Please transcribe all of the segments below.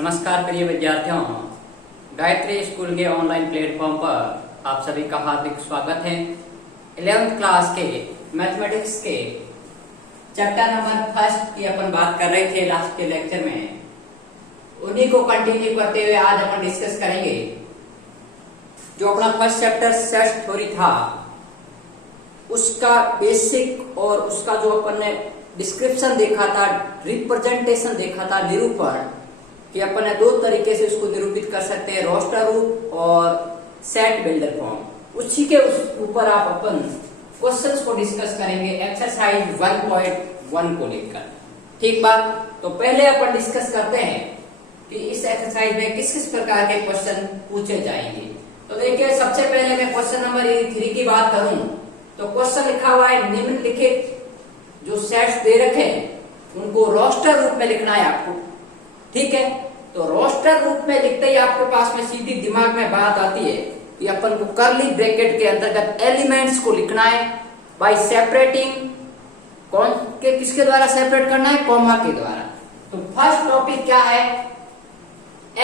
नमस्कार प्रिय विद्यार्थियों, गायत्री स्कूल के ऑनलाइन प्लेटफॉर्म पर आप सभी का हार्दिक स्वागत है। 11th क्लास के मैथमेटिक्स के चैप्टर नंबर फर्स्ट की अपन बात कर रहे थे लास्ट के लेक्चर में। उन्हीं को कंटिन्यू करते हुए आज अपन डिस्कस करेंगे जो अपना फर्स्ट चैप्टर सेट थ्योरी था, उसका बेसिक और उसका जो अपन ने डिस्क्रिप्शन देखा था, रिप्रेजेंटेशन देखा था, निरूपण कि अपन ने दो तरीके से उसको निरूपित कर सकते हैं, रोस्टर रूप और सेट बिल्डर फॉर्म। उसी के ऊपर आप अपन क्वेश्चंस को डिस्कस करेंगे एक्सरसाइज 1.1 को लेकर। ठीक बात, तो पहले अपन डिस्कस करते हैं कि इस एक्सरसाइज में किस किस प्रकार के क्वेश्चन पूछे जाएंगे। तो देखिए, सबसे पहले मैं क्वेश्चन नंबर 3 की बात करूं तो क्वेश्चन लिखा हुआ है निम्नलिखित जो सेट्स दे रखे हैं उनको रोस्टर रूप में लिखना है आपको। ठीक है, तो रोस्टर रूप में लिखते ही आपके पास में सीधी दिमाग में बात आती है कि अपन को कर्ली ब्रैकेट के अंतर्गत एलिमेंट्स को लिखना है बाय सेपरेटिंग। कौन के किसके द्वारा सेपरेट करना है? कॉमा के द्वारा। तो फर्स्ट टॉपिक क्या है?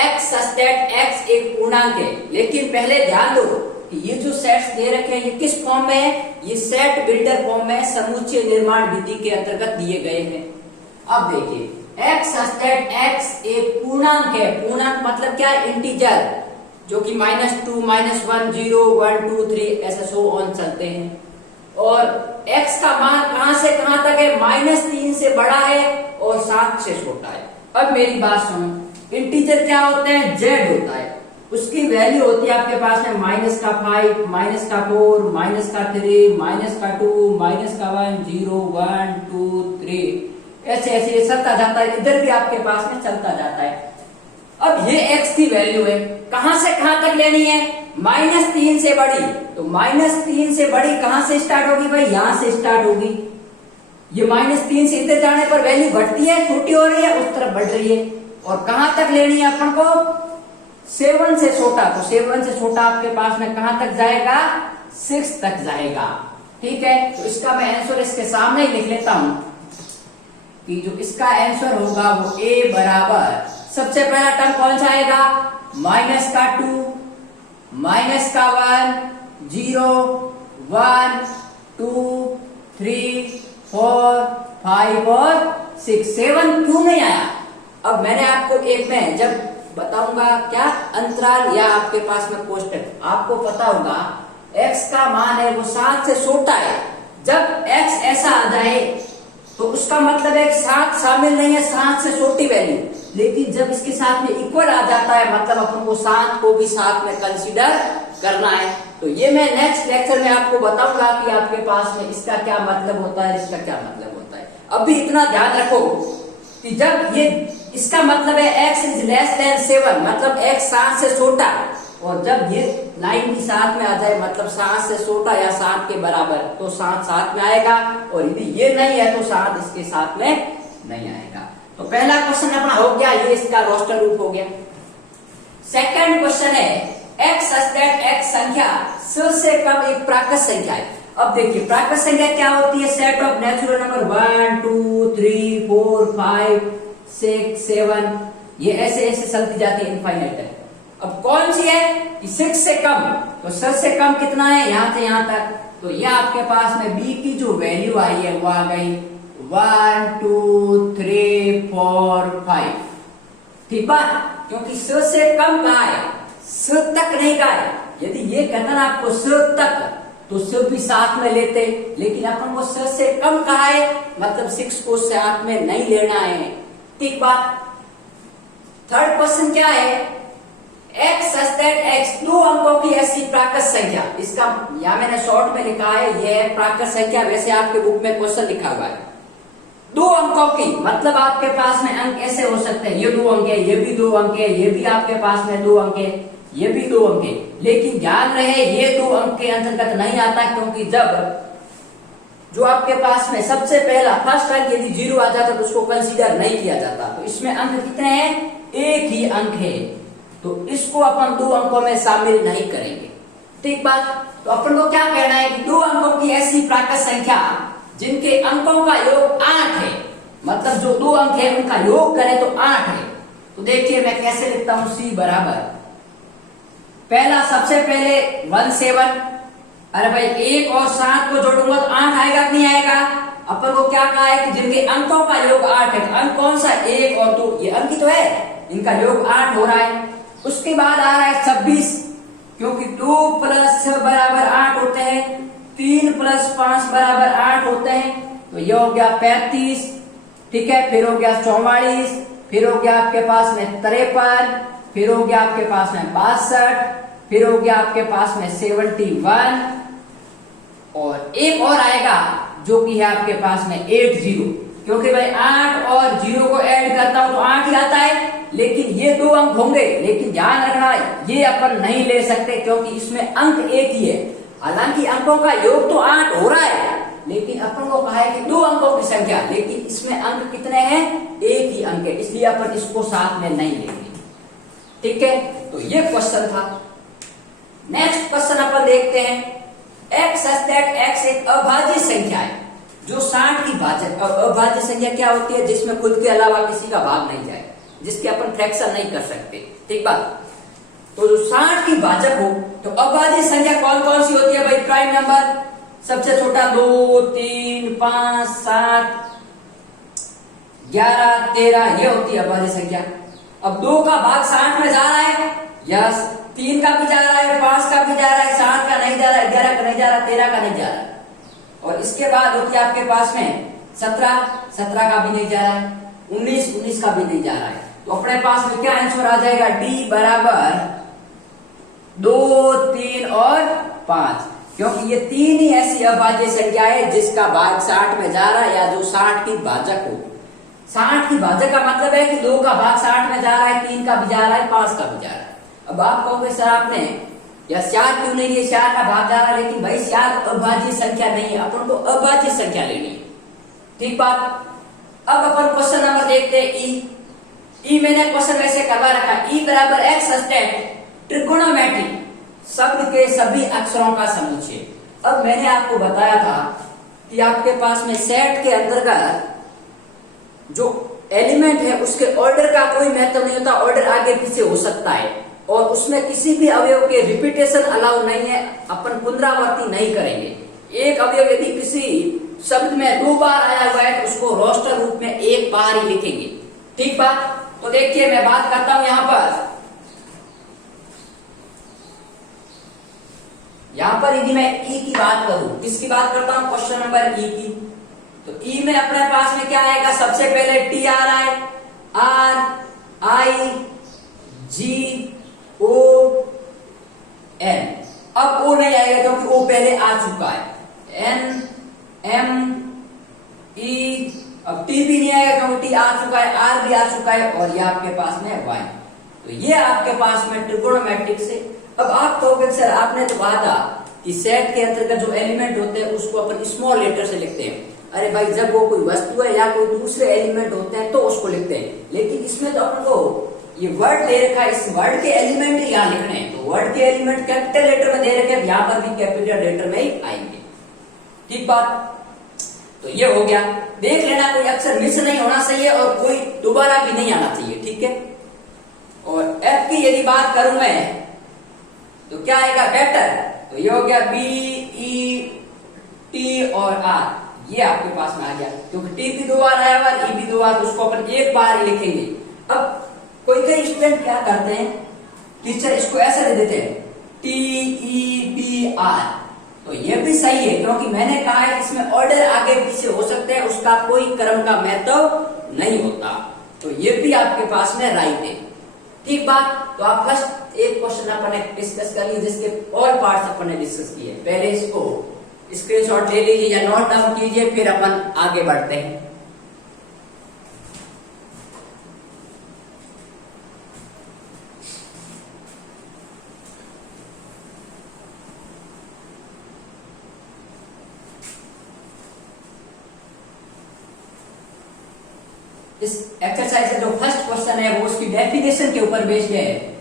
एक्स सच दैट एक्स एक पूर्णांक है। लेकिन पहले ध्यान दो कि ये जो सेट्स दे रखे हैं ये किस फॉर्म में है? ये सेट बिल्डर फॉर्म में समुच्चय निर्माण विधि के अंतर्गत दिए गए हैं। अब देखिए, एक्स सच दैट एक्स एक पूर्णांक है। पूर्णांक मतलब क्या है? इंटीजर, जो कि -2, -1, 0, 1, 2, 3 ऐसे सो ऑन चलते हैं। और एक्स का मान कहां से कहां तक है? -3 से बड़ा है और 7 से छोटा है। अब मेरी बात सुनो, इंटीजर क्या होते हैं? जेड होता है। उसकी वैल्यू होती है आपके पास में -5, -4, -3, -2, -1, 0, 1, 2, 3 ऐसे ऐसे चलता जाता है। इधर भी आपके पास में चलता जाता है। अब ये x की वैल्यू है, कहां से कहां तक लेनी है? -3 से बड़ी। तो -3 से बड़ी कहां से स्टार्ट होगी भाई? यहां से स्टार्ट होगी। ये -3 से इधर जाने पर वैल्यू घटती है, छोटी हो रही है, उस तरफ बढ़ रही है। और कहां तक लेनी है अपन को? 7 से छोटा। तो 7 से छोटा आपके पास में कहां तक जाएगा? 6 तक जाएगा। ठीक है, तो इसका मैं आंसर इसके सामने ही लिख लेता हूं कि जो इसका आंसर होगा वो a बराबर, सबसे पहला टर्म कौन सा आएगा? -2, -1, 0, 1, 2, 3, 4, 5 और 6। 7 क्यों नहीं आया? अब मैंने आपको एक में जब बताऊंगा क्या अंतराल या आपके पास में कोष्टक, आपको पता होगा x का मान है वो 7 से छोटा है। जब x ऐसा आ जाए तो उसका मतलब है 7 शामिल नहीं है, 7 से छोटी वैल्यू। लेकिन जब इसके साथ में इक्वल आ जाता है मतलब अपन को 7 को भी साथ में कंसीडर करना है। तो ये मैं नेक्स्ट लेक्चर में आपको बताऊंगा कि आपके पास में इसका क्या मतलब होता है, इसका क्या मतलब होता है। अभी इतना ध्यान रखो कि जब ये इसका मतलब है x इज लेस देन 7, मतलब x 7 से छोटा, और जब ये लाइन भी साथ में आ जाए मतलब 7 से छोटा या 7 के बराबर, तो 7 साथ में आएगा। और यदि ये नहीं है तो 7 इसके साथ में नहीं आएगा। तो पहला क्वेश्चन अपना हो गया, ये इसका रोस्टर रूप हो गया। सेकंड क्वेश्चन है x सच दैट x संख्या सबसे कम एक प्राकृत संख्या है। अब देखिए, प्राकृत संख्या क्या होती है? सेट ऑफ नेचुरल नंबर 1, 2, 3, 4, 5, 6, 7 ये ऐसे ऐसे चलती जाती है इनफाइनाइट तक। अब कौन सी है कि 6 से कम? तो 6 से कम कितना है? यहां से यहां तक। तो यह आपके पास में b की जो वैल्यू आई है वो आ गई 1, 2, 3, 4, 5। ठीक बात, क्योंकि 6 से कम कहा है, 6 तक नहीं कहा है। यदि ये कहना ना आपको 6 तक तो 6 भी साथ में लेते, लेकिन अपन को 6 से कम कहा है मतलब 6 को साथ में नहीं लेना है। ठीक बात। थर्ड क्वेश्चन क्या है? x सच दैट x 2 अंकों की ऐसी प्राकृत संख्या। इसका या मैंने शॉर्ट में लिखा है ये प्राकृत संख्या, वैसे आपके बुक में क्वेश्चन लिखा हुआ है 2 अंकों की, मतलब आपके पास में अंक ऐसे हो सकते हैं, ये 2 अंक है, ये भी 2 अंक है, ये भी आपके पास में 2 अंक है, ये भी 2 अंक है। लेकिन ध्यान रहे ये 2 अंक के अंतर्गत नहीं आता, क्योंकि जब जो आपके पास में सबसे पहला फर्स्ट अंक यदि 0 आ जाता तो उसको कंसीडर नहीं किया जाता। तो इसमें अंक कितने हैं? एक ही अंक है, तो इसको अपन 2 अंकों में शामिल नहीं करेंगे। ठीक बात। तो अपन को क्या कहना है कि 2 अंकों की ऐसी प्राकृत संख्या जिनके अंकों का योग 8 है, मतलब जो 2 अंक है उनका योग करें तो 8 है, तो देखिए मैं कैसे लिखता हूं, C बराबर पहला सबसे पहले 1 7। अरे भाई 1 और 7 को जोड़ूंगा तो 8 आएगा कि नहीं आएगा। अपन को क्या कहा है कि जिनके अंकों का योग 8 है, अंक कौन सा 1 और 2, ये अंक ही तो है, इनका योग 8 हो रहा है। उसके बाद आ रहा है 26, क्योंकि 2 + 6 बराबर 8 होते हैं, 3 + 5 बराबर 8 होते हैं, तो ये हो गया 35। ठीक है, फिर हो गया 44, फिर हो गया आपके पास में 53, फिर हो गया आपके पास में 62, फिर हो गया आपके पास में 71, और एक और आएगा जो कि है आपके पास में 80, क्योंकि भाई 8 और 0 को ऐड करता हूं तो 8 ही आता है, लेकिन ये 2 अंक होंगे। लेकिन ध्यान रखना ये अपन नहीं ले सकते क्योंकि इसमें अंक एक ही है। हालांकि अंकों का योग तो 8 हो रहा है, लेकिन अपन को कहा है कि 2 अंकों की संख्या, लेकिन इसमें अंक कितने हैं, एक ही अंक है, इसलिए अपन इसको साथ में नहीं लेंगे। ठीक है, तो ये क्वेश्चन था। नेक्स्ट क्वेश्चन अपन देखते हैं, x such that x एक अभाज्य संख्या है जो 60 की भाजक। अभाज्य संख्या क्या होती है, जिसमें खुद के अलावा किसी का भाग नहीं जाए, जिसके अपन फ्रैक्शन नहीं कर सकते। ठीक बात, तो जो 60 की भाजक हो, तो अभाज्य संख्या कौन कौन सी होती है भाई, प्राइम नंबर सबसे छोटा 2 3 5 7 11 13, ये होती है अभाज्य संख्या। अब 2 का भाग 60 में जा रहा है, यस, 3 का भी जा रहा है, 5 का भी जा रहा है, 7 का नहीं जा रहा है, 11 का नहीं जा रहा, 13 का नहीं जा रहा, और इसके बाद होती है आपके पास में 17 का भी नहीं जा रहा है, 19 का भी नहीं जा रहा है। तो अपने पास में क्या आंसर आ जाएगा, डी बराबर 2 3 और 5, क्योंकि ये 3 ही ऐसी अभाज्य संख्या है जिसका भाग 60 में जा रहा है या जो 60 की भाजक हो। 60 की भाजक का मतलब है कि 2 का भाग 60 में जा रहा है, 3 का भी जा रहा है, 5 का भी जा रहा है। अब आप कहोगे सर आपने या 4 क्यों नहीं है, 4 का भाग जा रहा है, लेकिन भाई 4 अभाज्य संख्या नहीं है, अपन को अभाज्य संख्या लेनी है। ठीक बात। अब अपन क्वेश्चन नंबर देखते हैं, ई मैंने क्वेश्चन वैसे करवा रखा, ई बराबर x such that ट्रिगोनोमेट्रिक शब्द के सभी अक्षरों का समुच्चय। अब मैंने आपको बताया था कि आपके पास में सेट के अंतर्गत जो एलिमेंट है उसके ऑर्डर का कोई महत्व नहीं होता, ऑर्डर आगे पीछे हो सकता है, और उसमें किसी भी अवयव के रिपीटेशन अलाउ नहीं है, अपन पुनरावृत्ति नहीं करेंगे। एक अवयव यदि किसी शब्द में 2 बार आया हुआ है तो उसको रोस्टर रूप में 1 बार ही लिखेंगे। ठीक बात। तो देखिए मैं बात करता हूं यहां पर यदि मैं ई की बात करूं, किसकी बात करता हूं, क्वेश्चन नंबर ई की, तो ई में अपने पास में क्या आएगा, सबसे पहले टी आ रहा है, are I ji O N. अब ओ नहीं आएगा क्योंकि ओ पहले आ चुका है, एन एम ई, अब टी भी नहीं आएगा क्योंकि टी आ चुका है, आर भी आ चुका है, और ये आपके पास में वाई। तो ये आपके पास में ट्रिगोनोमेट्रिक से। अब आप कहोगे सर आपने तो कहा था कि सेट के अंतर्गत जो एलिमेंट होते हैं उसको अपन स्मॉल लेटर से लिखते हैं। अरे भाई जब वो कोई वस्तु है या कोई दूसरे एलिमेंट होते हैं तो उसको लिखते हैं, लेकिन इसमें तो अपन को ये वर्ड दे रखा है, इस वर्ड के एलिमेंट यहाँ लिखने हैं, तो वर्ड के एलिमेंट कैपिटल लेटर में दे रखे हैं, यहाँ पर भी कैपिटल लेटर में ही आएंगे। ठीक बात। तो ये हो गया, देख लेना कोई अक्षर मिस नहीं होना चाहिए और कोई दोबारा भी नहीं आना चाहिए। ठीक है। और एफ की यदि बात करूं मैं तो क्या आएगा, बेटर, तो ये हो गया बी ई टी और आर, ये आपके पास में आ गया, क्योंकि टी भी 2 बार आया हुआ, ई भी 2 बार, तो उसको अपन 1 बार ही लिखेंगे। अब कोई स्टूडेंट क्या करते हैं, टीचर इसको ऐसे दे देते हैं टी ई बी आर, तो ये भी सही है क्योंकि मैंने कहा है इसमें ऑर्डर आगे पीछे हो सकते हैं, उसका कोई क्रम का महत्व नहीं होता, तो ये भी आपके पास में राइट है। ठीक बात। तो आप फर्स्ट एक क्वेश्चन अपन ने डिस्कस कर लिया जिसके ऑल पार्ट्स अपन ने डिस्कस किए, पहले इसको स्क्रीनशॉट ले लीजिए या नोट डाउन कीजिए, फिर अपन आगे बढ़ते हैं। इस एक्सरसाइज का जो फर्स्ट क्वेश्चन है वो उसकी डेफिनेशन के ऊपर बेस्ड है।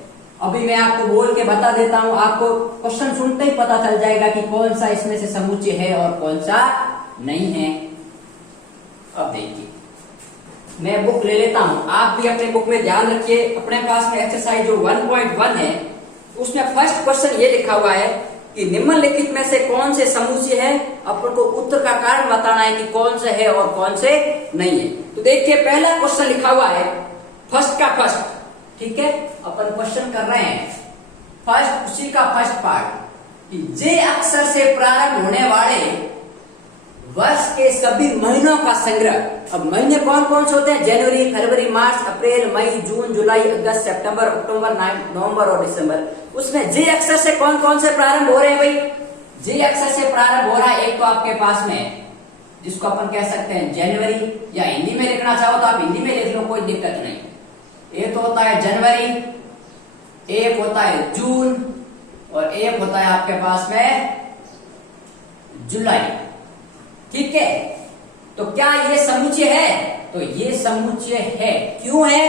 अभी मैं आपको बोल के बता देता हूं, आपको क्वेश्चन सुनते ही पता चल जाएगा कि कौन सा इसमें से समुच्चय है और कौन सा नहीं है। अब देखिए, मैं बुक ले लेता हूं, आप भी अपने बुक में ध्यान रखिए। अपने पास में एक्सरसाइज जो 1.1 है उसमें फर्स्ट क्वेश्चन ये लिखा हुआ है कि निम्नलिखित में से कौन से समुच्चय है, अपन को उत्तर का कारण बताना है कि कौन से है और कौन से नहीं है। तो देखिए पहला क्वेश्चन लिखा हुआ है फर्स्ट का फर्स्ट, ठीक है, अपन क्वेश्चन कर रहे हैं फर्स्ट, उसी का फर्स्ट पार्ट कि जे अक्षर से प्रारंभ होने वाले वर्ष के सभी महीनों का संग्रह। अब महीने कौन कौन से होते हैं? जनवरी, फरवरी, मार्च, अप्रैल, मई, जून, जुलाई, अगस्त, सितंबर, अक्टूबर, नवंबर और दिसंबर। उसमें जे अक्षर से कौन कौन से प्रारंभ हो रहे हैं भाई? जे अक्षर से प्रारंभ हो रहा है एक तो आपके पास में जिसको अपन कह सकते हैं जनवरी, या हिंदी में लिखना चाहो तो आप हिंदी में लिख लो, कोई दिक्कत नहीं। एक तो होता है जनवरी, एक होता है जून और एक होता है आपके पास में जुलाई, ठीक है। तो क्या ये समुच्चय है? तो ये समुच्चय है। क्यों है?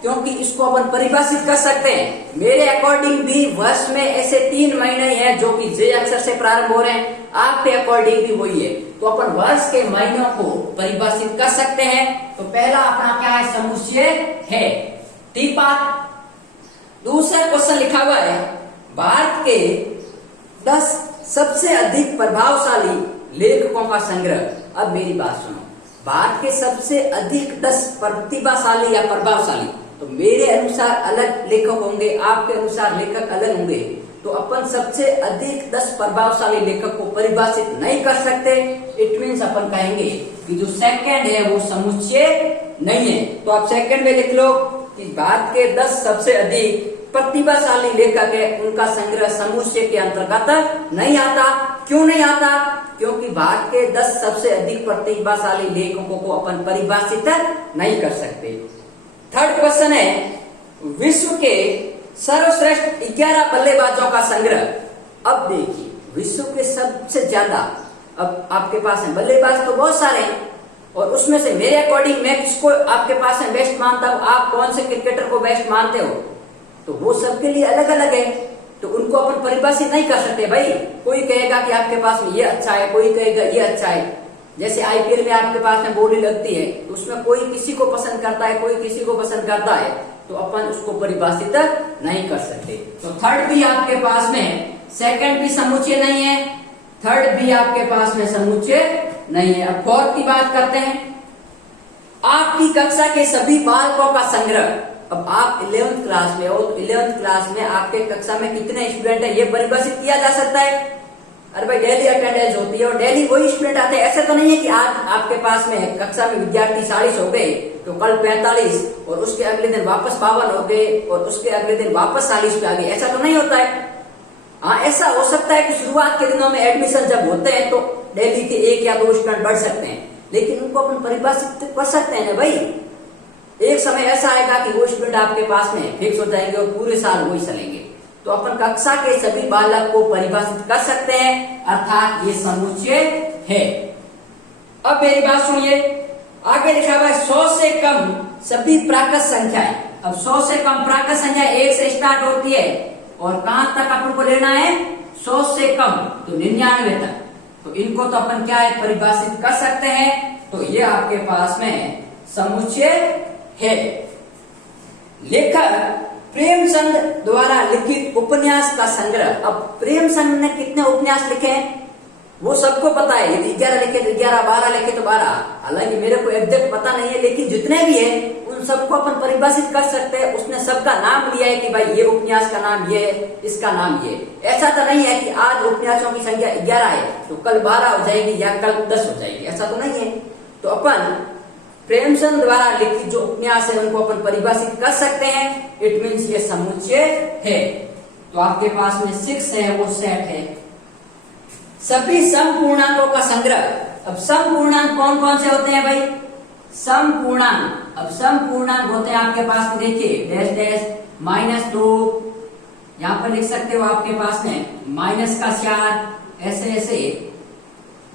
क्योंकि इसको अपन परिभाषित कर सकते हैं। मेरे अकॉर्डिंग भी वर्ष में ऐसे 3 महीने हैं जो कि जे अक्षर से प्रारंभ हो रहे हैं, आपके अकॉर्डिंग भी वही है। तो अपन वर्ष के महीनों को परिभाषित कर सकते हैं। तो पहला अपना क्या है? समुच्चय है, ठीक बात। दूसरा क्वेश्चन लिखा हुआ है भारत के 10 सबसे अधिक प्रभावशाली लेखकों का संग्रह। अब मेरी बात सुनो, भारत के सबसे अधिक 10 प्रतिभाशाली या प्रभावशाली, तो मेरे अनुसार अलग लेखक होंगे, आपके अनुसार लेखक अलग होंगे। तो अपन सबसे अधिक 10 प्रभावशाली लेखक को परिभाषित नहीं कर सकते। इट मीन्स अपन कहेंगे कि जो सेकंड है वो समुच्चय नहीं है। तो आप सेकंड में लिख लो कि भारत के 10 सबसे अधिक प्रतिभाशाली लेखक है, उनका संग्रह समुच्चय के अंतर्गत नहीं आता। क्यों नहीं आता? क्योंकि भारत के 10 सबसे अधिक प्रतिभाशाली लेखकों को अपन परिभाषित नहीं कर सकते। थर्ड क्वेश्चन है विश्व के सर्वश्रेष्ठ 11 बल्लेबाजों का संग्रह। अब देखिए विश्व के सबसे ज्यादा, अब आपके पास है बल्लेबाज तो बहुत सारे हैं और उसमें से मेरे अकॉर्डिंग मैं किसको आपके पास में बेस्ट मानता हूं, आप कौन से क्रिकेटर को बेस्ट मानते हो, तो वो सबके लिए अलग अलग है। तो उनको अपन परिभाषित नहीं कर सकते भाई। कोई कहेगा कि आपके पास में ये अच्छा है, कोई कहेगा ये अच्छा है। जैसे आईपीएल में आपके पास में बोली लगती है तो उसमें कोई किसी को पसंद करता है, कोई किसी को पसंद करता है, तो अपन उसको परिभाषित नहीं कर सकते। तो थर्ड भी आपके पास में, सेकंड भी समुच्चय नहीं है, थर्ड भी आपके पास में समुच्चय नहीं है। अब फोर्थ की बात करते हैं, आपकी कक्षा के सभी बालकों का संग्रह। अब आप 11th क्लास में हो तो 11th क्लास में आपके कक्षा में कितने स्टूडेंट हैं ये परिभाषित किया जा सकता है। अरे भाई डेली अटेंडेंस होती है और डेली वही स्टूडेंट आते हैं। ऐसा तो नहीं है कि आज आपके पास में कक्षा में विद्यार्थी 40 हो गए तो कल 45 और उसके अगले दिन वापस 52 हो गए और उसके अगले दिन वापस 40 पे आ गए। ऐसा तो नहीं होता है। हाँ, ऐसा हो सकता है कि शुरुआत के दिनों में एडमिशन जब होते हैं तो डेली के 1 या 2 स्टूडेंट बढ़ सकते हैं, लेकिन उनको अपन परिभाषित कर सकते हैं ना भाई। एक समय ऐसा आएगा कि वो स्टूडेंट आपके पास में फिक्स हो जाएंगे और पूरे साल वही चलेंगे। तो अपन कक्षा के सभी बालक को परिभाषित कर सकते हैं, अर्थात ये समुच्चय है। अब मेरी बात सुनिए, आगे लिखा हुआ है 100 से कम सभी प्राकृत संख्याएं। अब 100 से कम प्राकृत संख्या 1 से स्टार्ट होती है और कहां तक अपन को लेना है? 100 से कम तो 99 तक। तो इनको तो अपन क्या है? परिभाषित कर सकते हैं। तो ये आपके पास में समुच्चय है। लेखक प्रेमचंद द्वारा लिखित उपन्यास का संग्रह। अब प्रेमचंद ने कितने उपन्यास लिखे हैं वो सबको पता है। यदि 11 लिखे तो 11, 12 लिखे तो 12। हालांकि मेरे को एग्जैक्ट पता नहीं है, लेकिन जितने भी हैं उन सबको अपन परिभाषित कर सकते हैं। उसने सबका नाम लिया है कि भाई ये उपन्यास का नाम ये है, इसका नाम ये। ऐसा तो नहीं है कि आज उपन्यासों की संख्या 11 है तो कल 12 हो जाएगी या कल 10 हो जाएगी, ऐसा तो नहीं है। तो अपन प्रेमचंद द्वारा लिखित जो उपन्यास है उनको अपन परिभाषित कर सकते हैं। इट मीन्स ये समुच्चय है। तो आपके पास में 6 है वो सेट है। सभी समपूर्णांकों का संग्रह। अब समपूर्णांक कौन कौन से होते हैं भाई? समपूर्णांक, अब समपूर्णांक होते हैं आपके पास में, देखिए डैश डैश -2, यहां पर लिख सकते हो आपके पास में -4, ऐसे ऐसे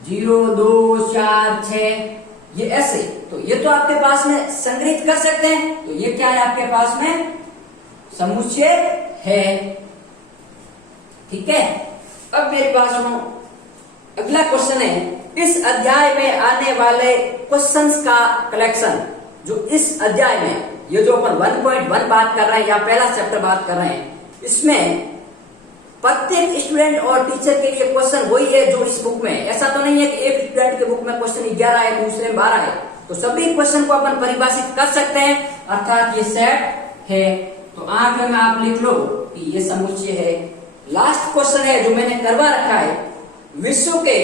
0, 2, 4, 6, ये ऐसे। तो ये तो आपके पास में संग्रहित कर सकते हैं। तो ये क्या है आपके पास में? समुच्चय है, ठीक है। अब मेरी बात सुनो, अगला क्वेश्चन है इस अध्याय में आने वाले क्वेश्चंस का कलेक्शन। जो इस अध्याय में ये जो अपन 1.1 बात कर रहे हैं या पहला चैप्टर बात कर रहे हैं, इसमें प्रत्येक स्टूडेंट और टीचर के लिए क्वेश्चन वही है जो इस बुक में। ऐसा तो नहीं है कि एक स्टूडेंट के बुक में क्वेश्चन 11 है, दूसरे में 12 है, तो सभी क्वेश्चन को अपन परिभाषित कर सकते हैं, अर्थात ये सेट है। तो आंख में आप लिख लो कि ये समुच्चय है। लास्ट क्वेश्चन है जो मैंने करवा रखा है, विश्व के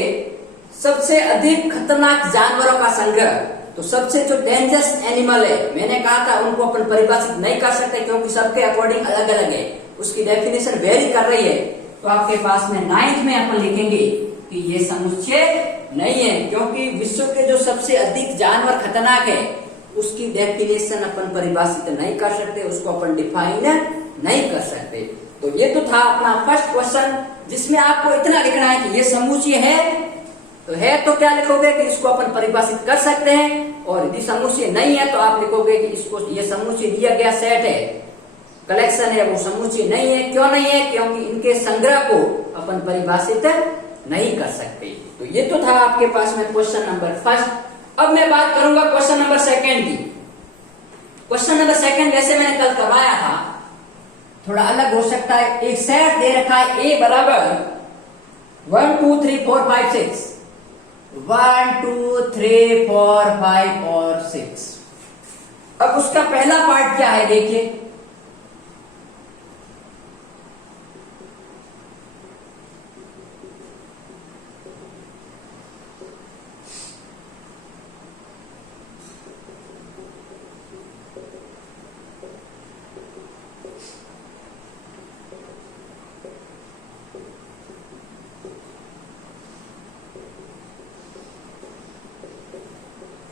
सबसे अधिक खतरनाक जानवरों का संग्रह। तो सबसे जो डेंजरस एनिमल है, मैंने कहा था उनको अपन परिभाषित नहीं कर सकते क्योंकि सबके अकॉर्डिंग अलग अलग है, उसकी डेफिनेशन वेरी कर रही है। तो आपके पास में 9th में अपन लिखेंगे कि ये समुच्चय नहीं है, क्योंकि विश्व के जो सबसे अधिक जानवर खतरनाक है उसकी डेफिनेशन अपन परिभाषित नहीं कर सकते, उसको अपन डिफाइन नहीं कर सकते। तो ये तो था अपना फर्स्ट क्वेश्चन, जिसमें आपको इतना लिखना है कि ये समुच्चय है, तो है तो क्या लिखोगे कि इसको अपन परिभाषित कर सकते हैं, और यदि समुच्चय नहीं है तो आप लिखोगे कि इसको ये समुच्चय दिया गया सेट है, कलेक्शन है, वो समुच्चय नहीं है। क्यों नहीं है? क्योंकि इनके संग्रह को अपन परिभाषित नहीं कर सकते। तो ये तो था आपके पास में क्वेश्चन नंबर फर्स्ट। अब मैं बात करूंगा क्वेश्चन नंबर सेकंड की। क्वेश्चन नंबर सेकंड जैसे मैंने कल करवाया था, थोड़ा अलग हो सकता है। एक सेट दे रखा है ए बराबर 1 2 3 4 5 6, 1 2 3 4 5 और 6। अब उसका पहला पार्ट क्या है देखिए,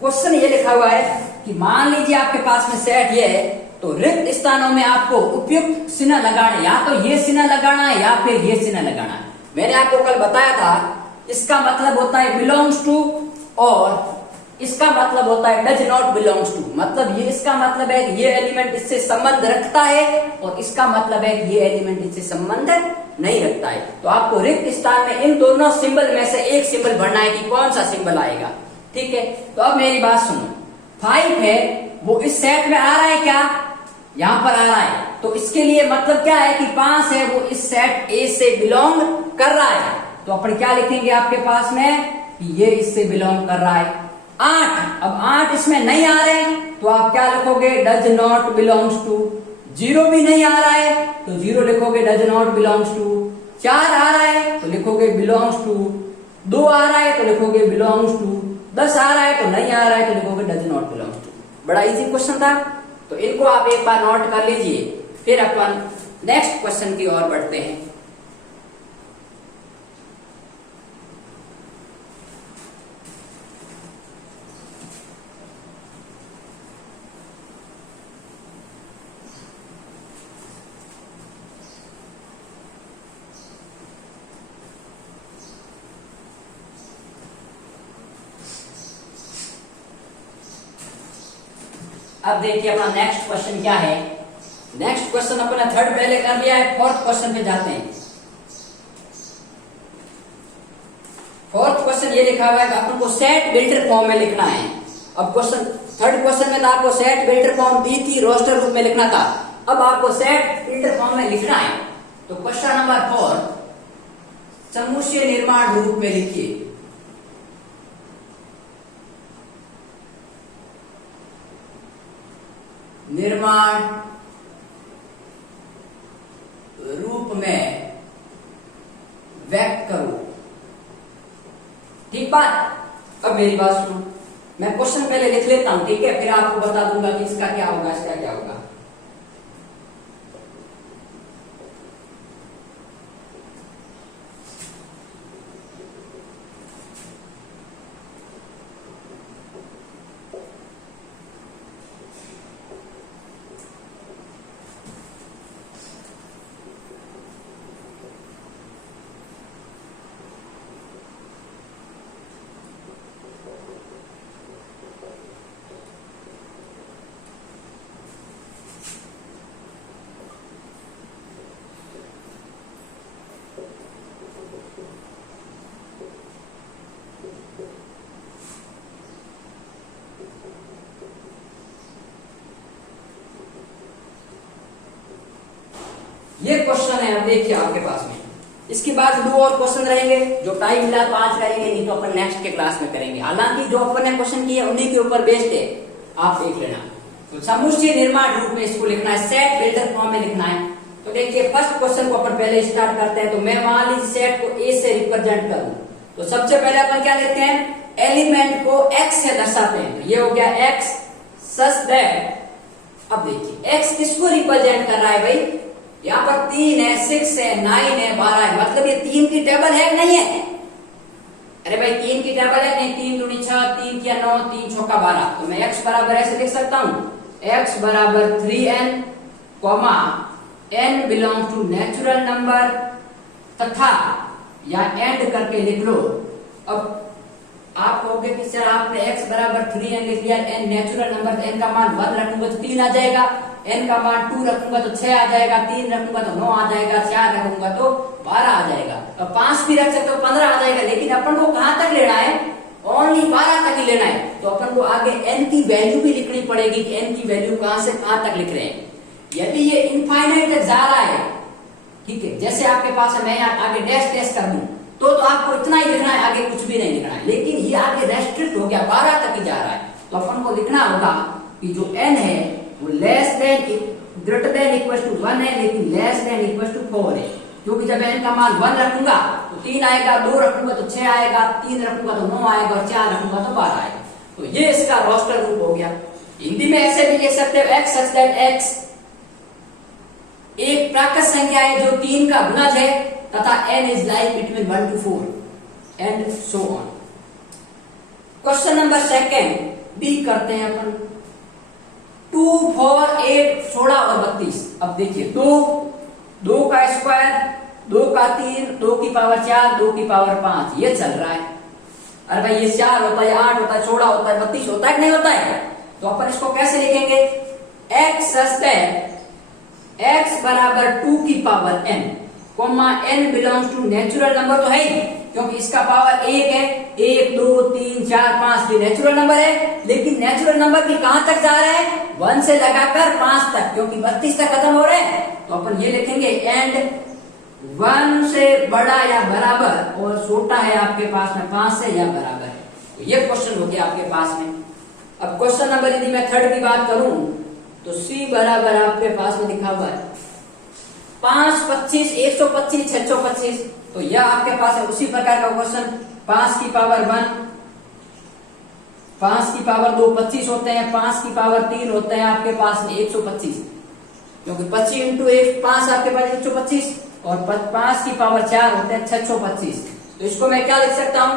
क्वेश्चन ये लिखा हुआ है कि मान लीजिए आपके पास में सेट ये है, तो रिक्त स्थानों में आपको उपयुक्त चिन्ह लगाना है, या तो ये चिन्ह लगाना है या फिर ये चिन्ह लगाना है। मैंने आपको कल बताया था इसका मतलब होता है बिलोंग्स टू, और इसका मतलब होता है डज नॉट बिलोंग्स टू। मतलब ये इसका मतलब है कि ये एलिमेंट इससे संबंध रखता है, और इसका मतलब है कि ये एलिमेंट इससे संबंध नहीं रखता है। तो आपको रिक्त स्थान में इन दोनों सिंबल में से एक सिंबल भरना है कि कौन सा सिंबल आएगा। ठीक है, तो अब मेरी बात सुनो, 5 है वो इस सेट में आ रहा है क्या? यहां पर आ रहा है, तो इसके लिए मतलब क्या है कि 5 है वो इस सेट ए से बिलोंग कर रहा है। तो अपन क्या लिखेंगे आपके पास में कि ये इससे बिलोंग कर रहा है। 8, अब 8 इसमें नहीं आ रहे हैं, तो आप क्या लिखोगे? Does not belongs to. 0 भी नहीं आ रहा है तो 0 लिखोगे डज नॉट बिलोंग्स टू। 4 आ रहा है तो लिखोगे बिलोंग्स टू। 2 आ रहा है तो लिखोगे बिलोंग्स टू। 10 आ रहा है तो नहीं आ रहा है तो लिखोगे डज नॉट बिलोंग्स टू। बड़ा इजी क्वेश्चन था, तो इनको आप एक बार नोट कर लीजिए, फिर अपन नेक्स्ट क्वेश्चन की ओर बढ़ते हैं। अब देखिए अपना नेक्स्ट क्वेश्चन क्या है। नेक्स्ट क्वेश्चन अपना थर्ड पहले कर लिया है, फोर्थ क्वेश्चन पे जाते हैं। फोर्थ क्वेश्चन ये लिखा हुआ है कि अपन को सेट बिल्डर फॉर्म में लिखना है। अब क्वेश्चन थर्ड क्वेश्चन में तो आपको सेट बिल्डर फॉर्म दी थी, रोस्टर रूप में लिखना था। अब आपको सेट बिल्डर फॉर्म में लिखना है। तो क्वेश्चन नंबर 4 समुच्चय निर्माण रूप में लिखिए। निर्माण रूप में व्यक्त करो। ठीक बात। अब मेरी बात सुनो, मैं क्वेश्चन पहले लिख लेता हूं, ठीक है, फिर आपको बता दूंगा कि इसका क्या होगा, इसका क्या होगा। ये क्वेश्चन है, अब देखिए आपके पास में। इसके बाद 2 और क्वेश्चन रहेंगे, जो टाइम मिला तो आज करेंगे, नहीं तो अपन नेक्स्ट के क्लास में करेंगे। हालांकि जो अपन ने क्वेश्चन किए उन्हीं के ऊपर बेस्ड है, आप देख लेना। तो समुच्चय निर्माण रूप में इसको लिखना है, सेट बिल्डर फॉर्म में लिखना है। तो देखिए फर्स्ट क्वेश्चन को अपन पहले स्टार्ट करते हैं। तो मैं मान लीजिए सेट को ए से रिप्रेजेंट करूं, तो सबसे पहले अपन क्या लिखते हैं, एलिमेंट को एक्स से दर्शाते हैं। तो ये हो गया एक्स सच दैट, अब देखिए एक्स किसको रिप्रेजेंट कर रहा है भाई, यहाँ पर 3 है, 6 है, 9 है, 12 है, मतलब ये 3 की टेबल है नहीं है? अरे भाई 3 की टेबल है नहीं, 3 दूनी 6, 3 किया 9, 3 चौका 12। तो मैं x बराबर ऐसे लिख सकता हूं, x बराबर 3n, n belongs to natural number, तथा या एंड करके लिख लो। अब आप कहोगे कि सर आपने x बराबर 3n लिख लिया, n नेचुरल नंबर, n का मान 1 रखूंगा तो 3 आ जाएगा, n का मान 2 रखूंगा तो 6 आ जाएगा, 3 रखूंगा तो 9 आ जाएगा, 4 रखूंगा तो 12 आ जाएगा, और 5 भी रख सकते हो 15 आ जाएगा। लेकिन अपन को कहां तक लेना है, ओनली 12 तक ही लेना है। तो अपन को आगे n की वैल्यू भी लिखनी पड़ेगी कि n की वैल्यू कहां से कहां तक लिख रहे हैं। यदि ये इनफाइनाइट तक जा रहा है, ठीक है, जैसे आपके पास है, मैं यहाँ आगे डैश डैश कर दूं तो आपको इतना ही लिखना है, आगे कुछ भी नहीं लिखना है। लेकिन ये आगे रेस्ट्रिक्ट हो गया, 12 तक ही जा रहा है, तो अपन को लिखना होगा कि जो n है वो less than greater than equal to 1 है, लेकिन लेस देन इक्वल टू 4 है। क्योंकि जब n का मान 1 रखूंगा तो 3 आएगा, 2 रखूंगा तो 6 आएगा, 3 रखूंगा तो 9 आएगा, और 4 रखूंगा तो 12 आएगा। तो ये इसका रोस्टर रूप हो गया। हिंदी में ऐसे भी लिख सकते हो, x सच दैट x एक प्राकृत संख्या है जो 3 का गुणज है, तथा n is like between 1 to 4 and so on. Question number 2 बी करते हैं अपन। 2, 4, 8, 16 और 32। अब देखिए 2 का स्क्वायर, 2 का 3, 2 की पावर 4, 2 की पावर 5, ये चल रहा है। अरे भाई ये 4 होता है, 8 होता है, 16 होता है, 32 होता है कि नहीं होता है? तो अपन इसको कैसे लिखेंगे, x सच दैट x बराबर 2 की power n, n belongs to natural number, तो है ही, क्योंकि इसका पावर 1 है, 1, 2, 3, 4, 5 ये नेचुरल नंबर है। लेकिन नेचुरल नंबर की कहां तक जा रहे हैं, 1 से लगाकर 5 तक, क्योंकि 32 तक खत्म हो रहे हैं। तो अपन ये लिखेंगे एंड 1 से बड़ा या बराबर और छोटा है आपके पास में 5 से या बराबर है। तो ये क्वेश्चन हो गया आपके पास में। अब क्वेश्चन नंबर यदि मैं 3 की बात करूं तो c बराबर आपके पास में लिखा हुआ है 5, 25, 125, 625। तो यह आपके पास है उसी प्रकार का क्वेश्चन। 5 की पावर 1, 5 की पावर 2 25 होते हैं, 5 की पावर 3 होते हैं आपके पास में 125, क्योंकि 25 इंटू 5 आपके पास 125, और 5 की पावर 4 होते हैं 625। तो इसको मैं क्या लिख सकता हूं,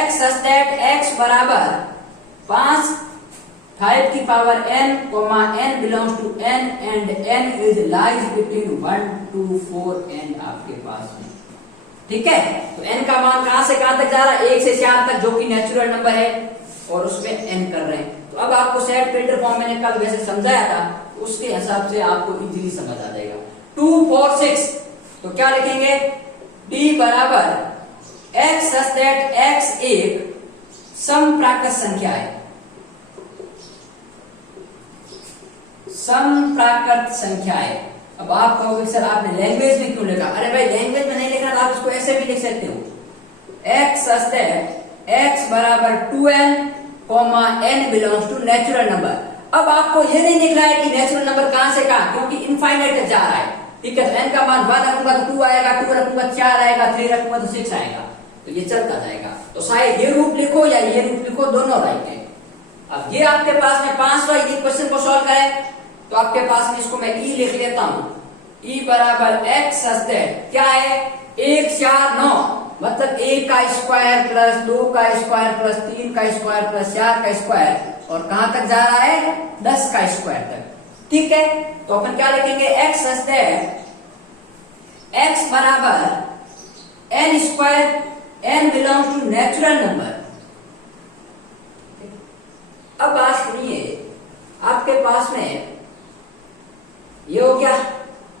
x सच दैट x बराबर 5 की power n, n belongs to n and n is lies between 1 to 4 n आपके पास में, ठीक है। तो n का मान कहां से कहां तक जा रहा है, 1 से 4 तक, जो कि नेचुरल नंबर है, और उसमें n कर रहे हैं। तो अब आपको सेट बिल्डर फॉर्म मैंने कल वैसे समझाया था, उसके हिसाब से आपको इजीली समझ आ जाएगा। 2, 4, 6, तो क्या लिखेंगे, d बराबर x सच दैट x एक सम प्राकृत संख्या है, सम प्राकृत संख्या है। अब आप कहोगे सर आपने लैंग्वेज में क्यों लिखा, अरे भाई लैंग्वेज में नहीं लिखना, तो आप इसको ऐसे भी लिख सकते हो, x सच दैट x बराबर 2n, n belongs to natural number. अब आपको ये नहीं लिखना है कि नेचुरल नंबर कहां से कहां, क्योंकि इनफाइनाइट तक जा रहा है, ठीक है। तो n का मान 1 रखूंगा तो 2 आएगा, 2 रखूंगा 4 आएगा, 3 रखूंगा तो 6 आएगा, तो ये चलता जाएगा। तो शायद ये रूप लिखो या ये रूप लिखो, दोनों राइट है। अब ये आपके पास में 5वां यदि क्वेश्चन को सॉल्व करें तो आपके पास में इसको मैं e लिख लेता हूं, e बराबर x सच दैट क्या है, 1, 4, 9, मतलब 1 का स्क्वायर प्लस 2 का स्क्वायर प्लस 3 का स्क्वायर प्लस 4 का स्क्वायर, और कहां तक जा रहा है, 10 का स्क्वायर तक, ठीक है। तो अपन क्या लिखेंगे, x सच दैट x बराबर n square, n belongs to natural number. अब बात सुनिए, आपके पास में ये हो गया,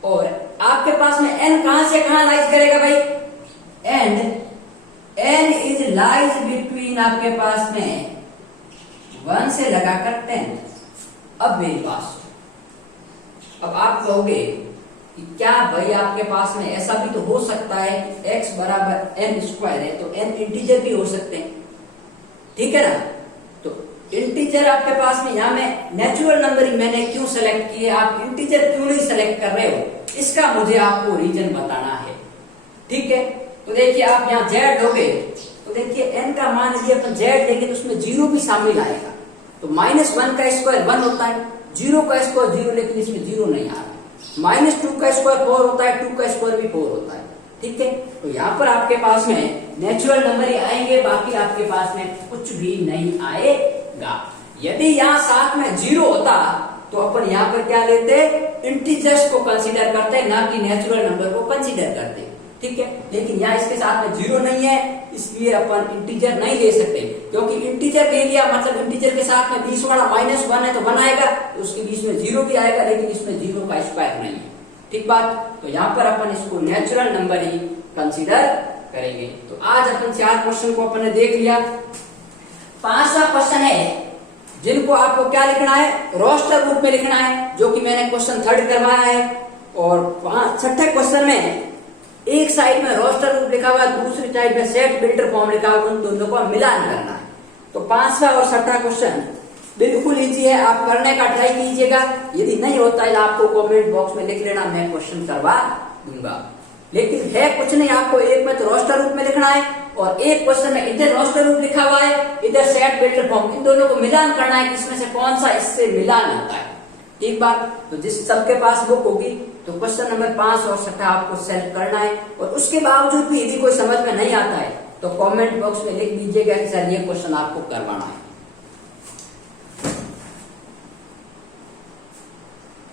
और आपके पास में n कहां से कहां लाइज करेगा भाई, n इज लाइज बिटवीन आपके पास में 1 से लगाकर 10। अब मेरे पास, अब आप कहोगे कि क्या भाई आपके पास में ऐसा भी तो हो सकता है कि x बराबर n स्क्वायर है तो n इंटीजर भी हो सकते हैं, ठीक है ना। तो इंटीजर आपके पास में, यहाँ में नेचुरल नंबर ही मैंने क्यों सेलेक्ट किए, आप इंटीजर क्यों नहीं सेलेक्ट कर रहे हो, इसका मुझे आपको रीजन बताना है, ठीक है। तो देखिए आप यहाँ z लोगे तो देखिए n का मान यदि अपन z लेंगे तो उसमें 0 भी शामिल आएगा, तो -1 का स्क्वायर 1 होता है, 0 का स्क्वायर 0, लेकिन इसमें 0 नहीं आ रहा। -2 का स्क्वायर 4 होता है, 2 का स्क्वायर भी 4 होता है, ठीक है। तो यहाँ पर आपके पास में नेचुरल नंबर ही आएंगे, बाकी आपके पास में कुछ भी नहीं आएगा। यदि यहाँ साथ में 0 होता तो अपन यहाँ पर क्या लेते, इंटीजर्स को कंसीडर करते, ना कि नेचुरल नंबर को कंसीडर करते, ठीक है। लेकिन यहाँ इसके साथ में 0 नहीं है, इसलिए अपन इंटीजर नहीं ले सकते, क्योंकि इंटीजर ले लिया मतलब इंटीजर के साथ में 20 वाला -1 है तो 1 आएगा, तो उसके बीच में 0 भी आएगा, लेकिन इसमें 0 का स्क्वायर नहीं है, ठीक बात। तो यहाँ पर अपन इसको नेचुरल नंबर ही कंसीडर करेंगे। तो आज अपन 4 क्वेश्चन को अपन ने देख लिया। 5वां क्वेश्चन है जिनको आपको क्या लिखना है, रोस्टर रूप में लिखना है, जो कि मैंने क्वेश्चन 3 करवाया है। और 6ठे क्वेश्चन में एक साइड में रोस्टर रूप लिखा हुआ, दूसरी साइड में सेट बिल्डर फॉर्म लिखा हुआ, उन दोनों को मिलान करना है। तो 5वां और 6ठा क्वेश्चन बिल्कुल इजी है, आप करने का ट्राई कीजिएगा। यदि नहीं होता है आपको कमेंट बॉक्स में लिख लेना, मैं क्वेश्चन करवा दूंगा। लेकिन है कुछ नहीं, आपको एक में तो रोस्टर रूप में लिखना है और एक क्वेश्चन में इधर रोस्टर रूप लिखा हुआ है, इधर सेट बिल्डर फॉर्म, इन दोनों को मिलान करना है कि इसमें से कौन सा इससे मिलान होता है, ठीक बात। तो जिस सबके पास बुक होगी तो क्वेश्चन नंबर 5 और 6 आपको सेलेक्ट करना है। और उसके बावजूद भी यदि कोई समझ में नहीं आता है तो कमेंट बॉक्स में लिख दीजिएगा कि सर ये क्वेश्चन आपको करवाना है।